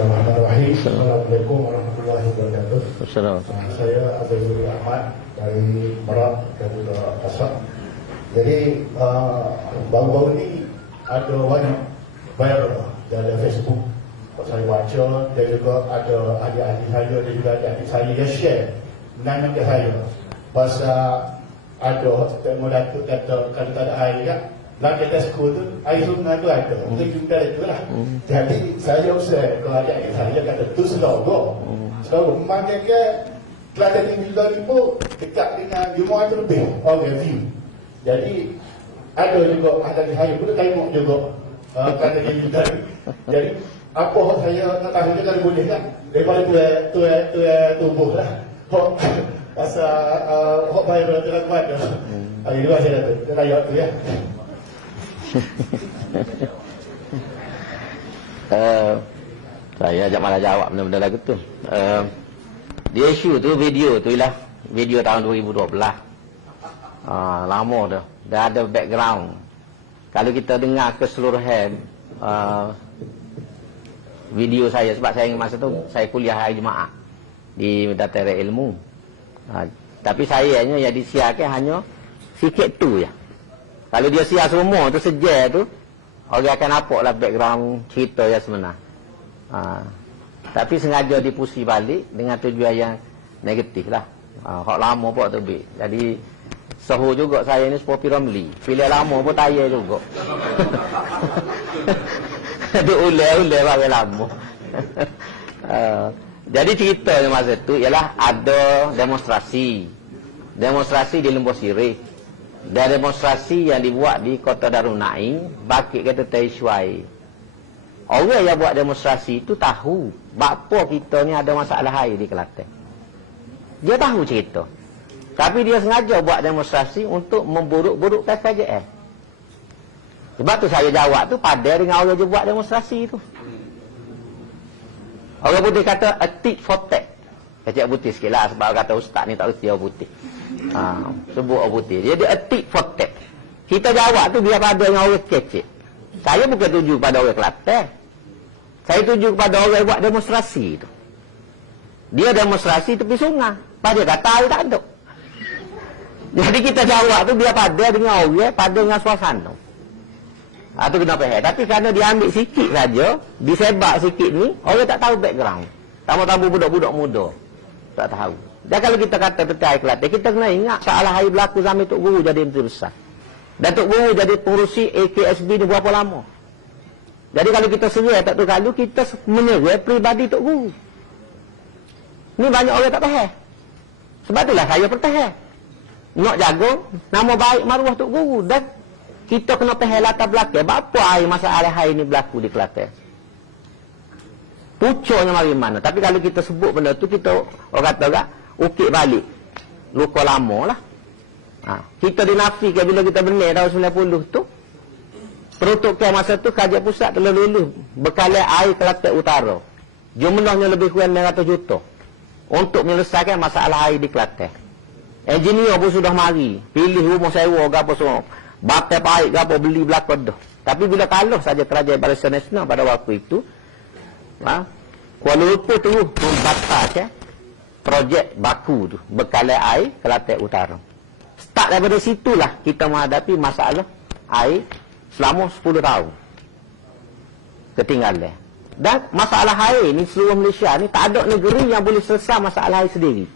Bismillahirrahmanirrahim. Assalamualaikum warahmatullahi wabarakatuh. Saya Abdul Ahmad dari Merak dan juga Pasak. Jadi baru-baru ni ada banyak viral dalam Facebook. Saya baca dan juga ada adik-adik saya dan juga adik-adik saya yang share menanam ke saya pasal ada tengok Datuk kata kalau tak ada air kan langkah tesko tu air sungai tu ada kita jumpa itu lah. Jadi saya usah kalau adik-adik saya kata tu selogok memang ke Kelantan ini juga pun dekat dengan 500 lebih orang view. Jadi ada juga adik saya pun tengok juga Kelantan ini juga. Jadi apa saya nak tahu je kalau boleh kan daripada tubuh lah pasal hok bayar tu lah kuat dah. Hari dua saya datang kita tanya tu ya. Saya ajak malah jawab benda-benda lagu tu. Dia isu tu video tu ialah video tahun 2012. Lama dah. Dah ada background. Kalau kita dengar keseluruhan video saya, sebab saya masa tu saya kuliah hari Jumaat di Dataran Ilmu. Tapi sayangnya yang disiarkan hanya sikit tu ya. Kalau dia siar semua tu sejar tu, orang akan nampak lah background cerita yang sebenar. Tapi sengaja dipusi balik dengan tujuan yang negatif lah. Hak lama pun terbit. Jadi Soho juga saya ni Popi Ramli. Pilih lama pun tayar juga. Dia ulai-ulai pakai lama. Jadi ceritanya masa tu ialah ada demonstrasi. Demonstrasi di Lembah Sirih. Dan demonstrasi yang dibuat di Kota Darul Naim, Bakit kata Taishuai. Orang yang buat demonstrasi itu tahu bapa kita ni ada masalah air di Kelantan. Dia tahu cerita. Tapi dia sengaja buat demonstrasi untuk memburuk-burukkan kerajaan. Sebab tu saya jawab tu pada dengan orang je buat demonstrasi tu. Orang putih kata a tit for tat. Kecik putih sikit lah sebab kata ustaz ni tak reti orang putih. Sebut orang putih. Jadi a tit for tat. Kita jawab tu biar pada dengan orang kecik. Saya bukan tuju pada orang Kelantan. Saya tuju kepada orang yang buat demonstrasi tu. Dia demonstrasi tepi sungai. Pada kata air tak ada. Jadi kita jawab tu biar pada dengan orang, pada dengan suasana. Itu kena faham. Tapi kerana dia ambil sikit saja, disebak sikit ni, orang tak tahu background. Tambah-tambah budak-budak muda. Tak tahu. Dan kalau kita kata tentang air Kelantan, kita kena ingat salah air berlaku zaman Tok Guru jadi Menteri Besar. Dan Tok Guru jadi pengurusi AKSB ni berapa lama. Jadi kalau kita serai tak tahu kalau kita menyerah peribadi Tok Guru. Ni banyak orang tak faham. Sebab itulah saya pertahan. Nak jaga nama baik maruah Tok Guru. Dan kita kena faham latar belakang. Apa air masalah air ni berlaku di Kelantan. Pucuknya mari mana. Tapi kalau kita sebut benda tu, kita orang kata kan, ukit balik. Luka lama lah. Kita dinafikan bila kita benar tahun 90 tu. Peruntukan masa tu Kajian Pusat telah lulus bekalan air Kelantan Utara. Jumlahnya lebih kurang 900 juta. Untuk menyelesaikan masalah air di Kelantan. Engineer pun sudah mari. Pilih rumah sewa ke apa semua. Batai baik ke apa beli belakang dah. Tapi bila kalah saja Kerajaan Barisan Nasional pada waktu itu. Kuala Lumpur terus membatalkan projek baku tu. Bekalan air Kelantan Utara. Start daripada situlah kita menghadapi masalah air selama 10 tahun. Ketinggalan. Dan masalah air ni seluruh Malaysia ni tak ada negeri yang boleh selesai masalah air sendiri.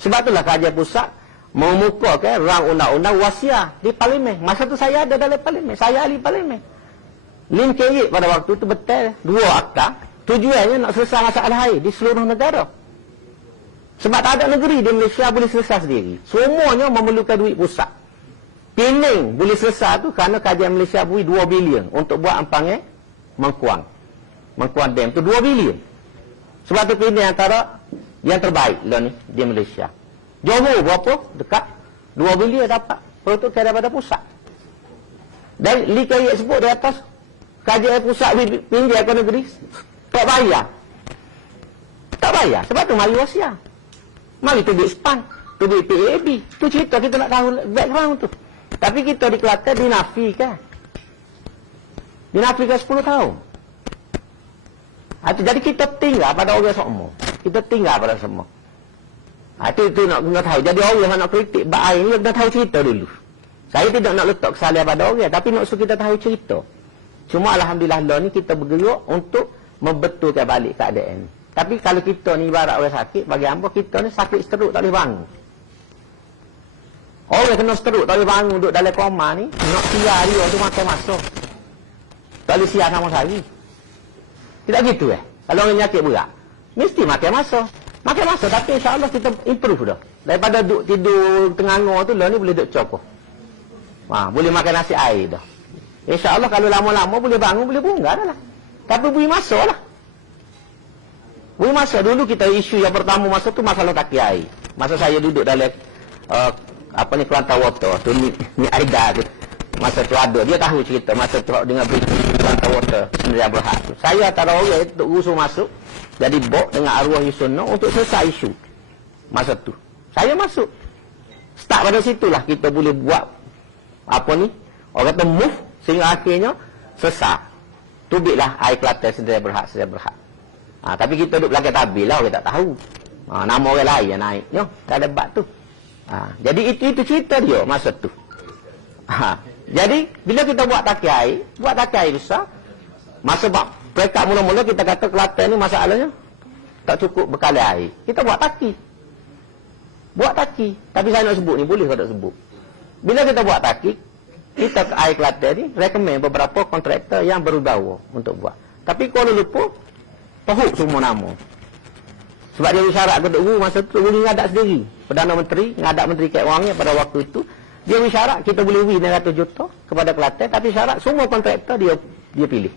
Sebab itulah Kerajaan Pusat memukakan rang undang-undang wasiat di Parlimen. Masa tu saya ada dalam Parlimen. Saya ahli Parlimen. Lim Keyit pada waktu tu betul 2 akta. Tujuannya nak selesai masalah air di seluruh negara. Sebab tak ada negeri di Malaysia boleh selesai sendiri. Semuanya memerlukan duit pusat. Pening boleh selesai tu kerana Kerajaan Malaysia beri 2 bilion untuk buat empangan Mengkuang. Mengkuang Dam tu 2 bilion. Sebab tu Pening antara yang terbaik lah ni di Malaysia. Johor berapa? Dekat 2 bilion dapat peruntukan daripada pusat. Dan Lee Kayet sebut di atas Kerajaan Pusat pinjam ke negeri tak bayar. Tak bayar. Sebab tu mari wasiat. Mari tulis PAN, tulis PAB. Tu cerita kita nak tahu background tu. Tapi kita di Kelantan dinafikan. Dinafikan 10 tahun. Jadi kita tinggal pada orang semua. Kita tinggal pada semua. Itu nak kena tahu. Jadi orang nak kritik baik ni kena tahu cerita dulu. Saya tidak nak letak kesalahan pada orang, tapi nak suruh kita tahu cerita. Cuma alhamdulillah lah ni kita bergerak untuk membetulkan balik keadaan. Tapi kalau kita ni ibarat orang sakit, bagi hamba kita ni sakit strok tak boleh bangun. Orang kena strok tak boleh bangun, duduk dalam koma ni, nak siar dia tu makan masuk. Tak boleh siar sama sekali. Tidak gitu Kalau orang nyakit berat, mesti makan masuk. Makan masuk, tapi insyaAllah kita improve dah. Daripada duduk tidur tengah-tengah tu, lah ni boleh duduk cokoh. Boleh makan nasi air dah. InsyaAllah kalau lama-lama boleh bangun, boleh bunga dah lah. Tapi boleh masuk lah. Boleh masuk. Dulu kita isu yang pertama masuk tu masalah taki air. Masa saya duduk dalam Kelantan Water tu, ni Aida tu. Masa tu ada, dia tahu cerita. Masa tu dengan berita Kelantan Water Sdn Bhd tu. Saya antara orang untuk usul masuk, jadi bok dengan arwah Yusono untuk selesai isu. Masa tu saya masuk. Start pada situlah kita boleh buat orang kata move, sehingga akhirnya selesai. Tubiklah air Kelantan Sdn Bhd. Tapi kita duduk belakang tabir lah, orang tak tahu. Nama orang lain yang naiknya tak ada bat tu. Jadi itu cerita dia masa tu. Jadi bila kita buat taki air besar, masa mereka mula-mula kita kata Kelantan ni masalahnya tak cukup bekal air. Kita buat taki. Tapi saya nak sebut ni, boleh tak sebut? Bila kita buat taki, kita ke air Kelantan ni recommend beberapa kontraktor yang berwibawa untuk buat. Tapi Kuala Lumpur pahuk semua nama. Sebab dia isyarat ke Duk masa tu boleh ngadak sendiri. Perdana Menteri ngadak Menteri Keuangan pada waktu itu, dia isyarat kita boleh beri 900 juta kepada Kelantan, tapi syarat semua kontraktor dia pilih.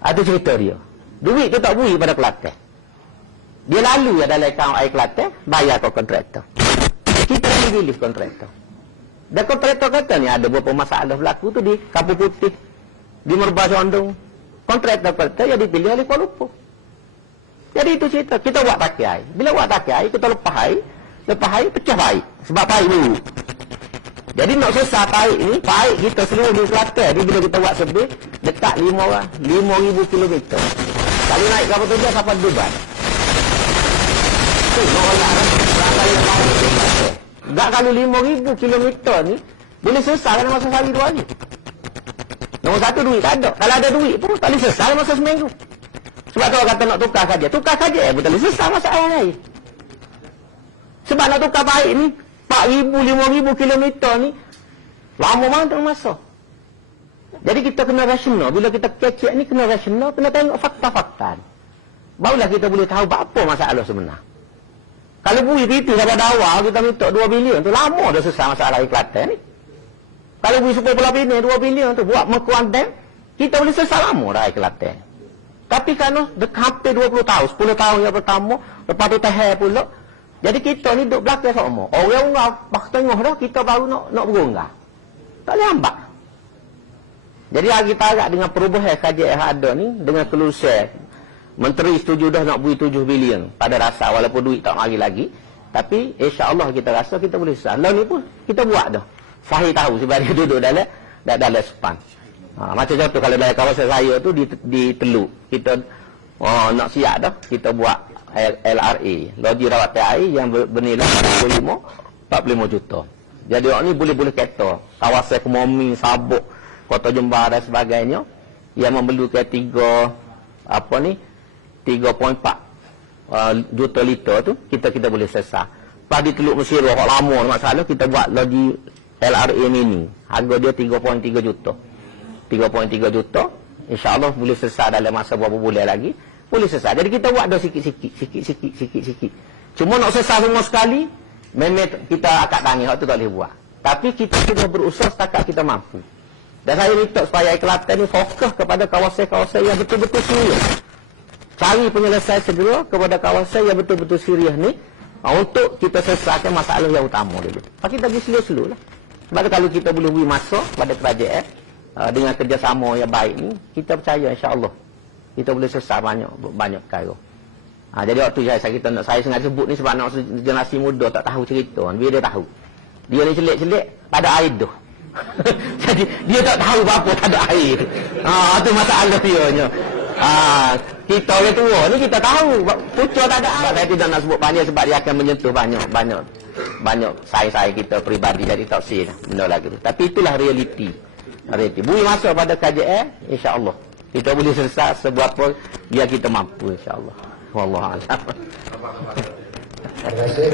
Itu cerita dia. Duit tu tak beri pada Kelantan. Dia lalu dalam akaun air Kelantan, bayar ke kontraktor. Kita pilih kontraktor. Dan kontraktor kata ni ada beberapa masalah berlaku tu di Kampung Putih, di Merbah Condong. Kontraktor kata yang dipilih oleh Kuala Lumpur. Jadi itu cerita. Kita buat taki air. Bila buat taki air, kita lepas air pecah baik. Sebab baik dulu. Jadi nak selesai baik kita seluruh di Kelantan. Jadi bila kita buat sebir, dekat 5,000 kilometer. Kalau naik kapal tu dia sampai Dubai. Tu, nak orang tak kalau 5,000 kilometer ni, boleh selesai dalam masa sehari 2 hari. Nombor satu, duit tak ada. Kalau ada duit pun, tak boleh selesai masa seminggu. Sebab tu orang kata nak tukar saja. Tukar saja, betul boleh selesai masa air. Sebab nak tukar baik ni, 4,000, 5,000 kilometer ni, lama mana masa. Jadi kita kena rasional. Bila kita kecek ni, kena rasional, kena tengok fakta-fakta. Barulah kita boleh tahu apa masalah sebenar. Kalau bui titik daripada awal, kita minta 2 bilion tu, lama dah selesai masalah air Kelantan ni. Kalau bui 10 bilion, 2 bilion tu, buat Mekuan Dam, kita boleh selesai lama dah air Kelantan. Tapi kerana hampir 20 tahun, 10 tahun yang pertama, lepas tu tehir pula. Jadi kita ni duduk belakang sama. Orang bak tengah dah, kita baru nak berunggah. Tak boleh hambat. Jadi kita agak dengan perubahan kajian yang ada ni, dengan kelulusan, Menteri setuju dah nak beri 7 bilion pada rasa, walaupun duit tak mari lagi. Tapi insya-Allah kita rasa kita boleh selesai. Lalu ni pun kita buat dah. Fahir tahu sebab dia duduk dalam sepan. Macam contoh kalau dalam kawasan saya tu di Teluk, kita nak siap dah, kita buat LRA, loji rawatan air yang bernilai 45 juta. Jadi orang ni boleh kata kawasan Kemomi, Sabuk, Kota Jembar dan sebagainya yang memerlukan 3.4 juta liter tu kita boleh selesai. Lepas di Teluk Mesir orang lama masalah, kita buat loji LRA mini, harga dia 3.3 juta. 3.3 juta, insya-Allah boleh selesai dalam masa berapa bulan lagi, boleh selesai. Jadi kita buat dah sikit-sikit. Cuma nak selesai semua sekali, memang kita akad tangih, waktu tak boleh buat. Tapi kita sudah berusaha setakat kita mampu. Dan saya minta supaya Kelantan ni fokus kepada kawasan-kawasan yang betul-betul serius. Cari penyelesaian segera kepada kawasan yang betul-betul serius ni, untuk kita selesaikan masalah yang utama dulu. Tapi kita pergi slow-slow lah. Sebab kalau kita boleh beri masa pada kerajaan, dengan kerjasama yang baik ni, kita percaya insya-Allah kita boleh selesai banyak perkara. Jadi waktu saya sengaja sebut ni sebab anak generasi muda tak tahu cerita. Biar dia tahu. Dia ni celik-celik tak ada air tu. Jadi dia tak tahu apa tak ada air. Itu masalah dia nya. Kita orang tua ni kita tahu pucuk tak ada. Saya tidak nak sebut banyak sebab dia akan menyentuh banyak saya kita peribadi, jadi tak sih benda lagi tu. Tapi itulah realiti. Bui masuk pada KJL, insya-Allah kita boleh selesai seberapa biar kita mampu, insya-Allah. Wallahu a'lam. Terima kasih.